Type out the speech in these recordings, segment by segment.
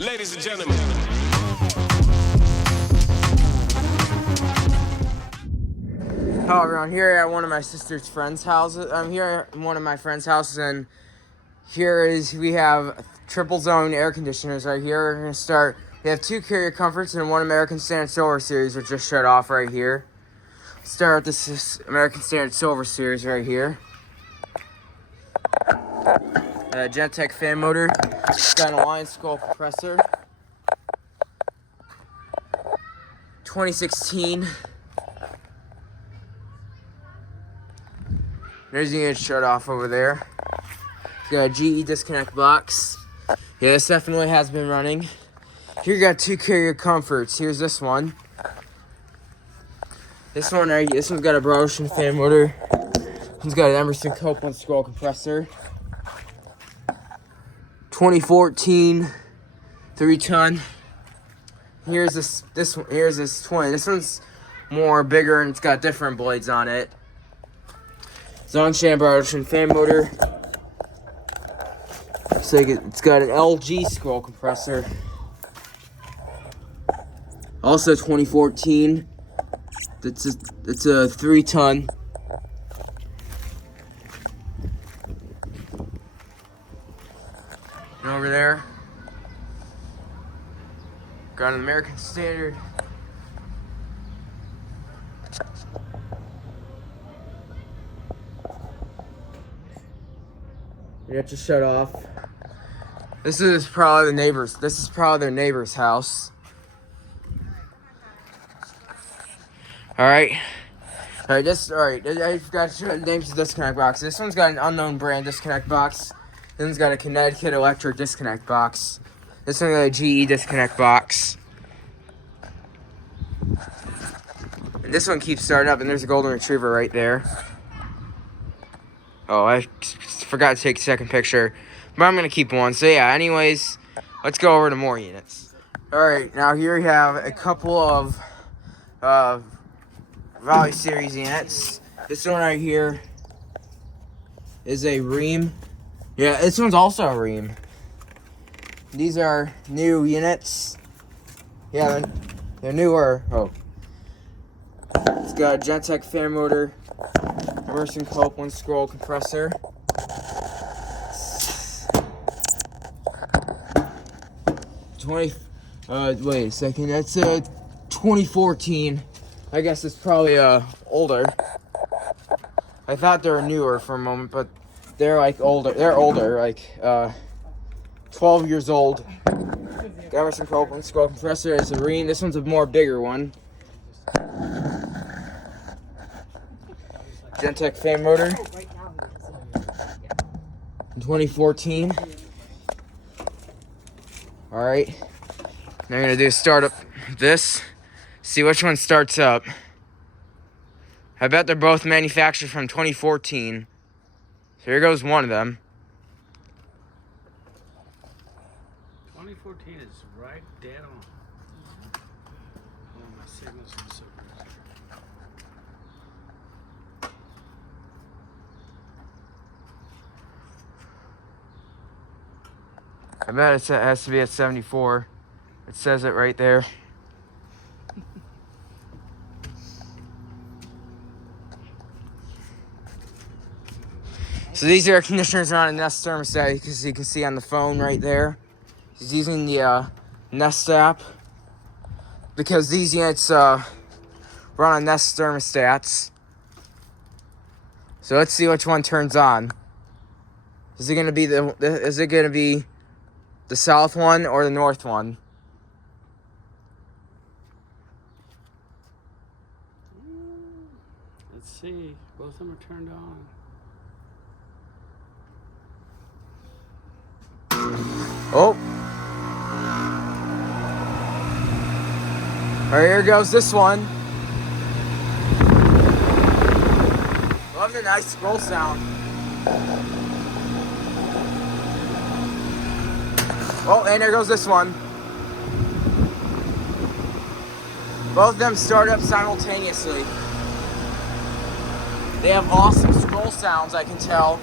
Ladies and gentlemen. Hello everyone, here at one of my sister's friend's houses. I'm here at one of my friend's houses, and we have triple zone air conditioners right here. We're gonna start. We have 2 Carrier Comforts and 1 American Standard Silver Series, which just shut off right here. Start with this American Standard Silver Series right here. Gentech fan motor. It's got an Alliance Skull compressor. 2016. There's the unit shut off over there. It's got a GE disconnect box. Yeah, this definitely has been running. Here you got 2 Carrier Comforts. Here's this one. This one's got a Broad Ocean fan motor. It's got an Emerson Copeland scroll compressor. 2014 3-ton. Here's this one. Here's this twin. This one's more bigger and it's got different blades on it. Zonshan Broad Ocean fan motor. So it's got an LG scroll compressor. Also 2014. It's a 3-ton. And over there, got an American Standard. You have to shut off. This is probably the neighbor's. This is probably their neighbor's house. All right. I forgot to show the names of the disconnect box. This one's got an unknown brand disconnect box. This one's got a Connecticut Electric disconnect box. This one got a GE disconnect box. And this one keeps starting up, and there's a golden retriever right there. Oh, I forgot to take a second picture. But I'm going to keep one. So yeah, anyways, let's go over to more units. Alright, now here we have a couple of Value Series units. This one right here is a Rheem. Yeah, this one's also a Rheem. These are new units. Yeah, they're newer. Oh. It's got a Gentech fan motor, Emerson Copeland scroll compressor. Wait a second. That's 2014. I guess it's probably older. I thought they were newer for a moment, but they're like older. They're older, like 12 years old. Emerson Copeland scroll compressor is a Rheem. This one's a more bigger one. Gentech fan motor. 2014. Alright. Now I'm gonna do start up this. See which one starts up. I bet they're both manufactured from 2014. So here goes one of them. 2014 is right dead on. Oh, my signal's so good. I bet it has to be at 74. It says it right there. So these air conditioners are on a Nest thermostat, because you can see on the phone right there. He's using the Nest app, because these units run on Nest thermostats. So let's see which one turns on. Is it gonna be the south one or the north one? Let's see. Both of them are turned on. Oh. Alright, here goes this one. Love the nice scroll sound. Oh, and there goes this one. Both of them start up simultaneously. They have awesome scroll sounds, I can tell.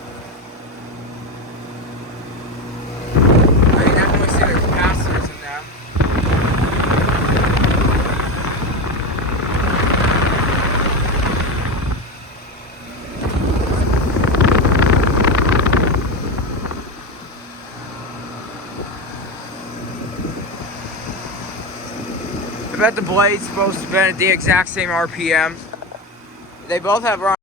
I can definitely see the capacitors in that. I bet the blade's supposed to be at the exact same RPM. They both have around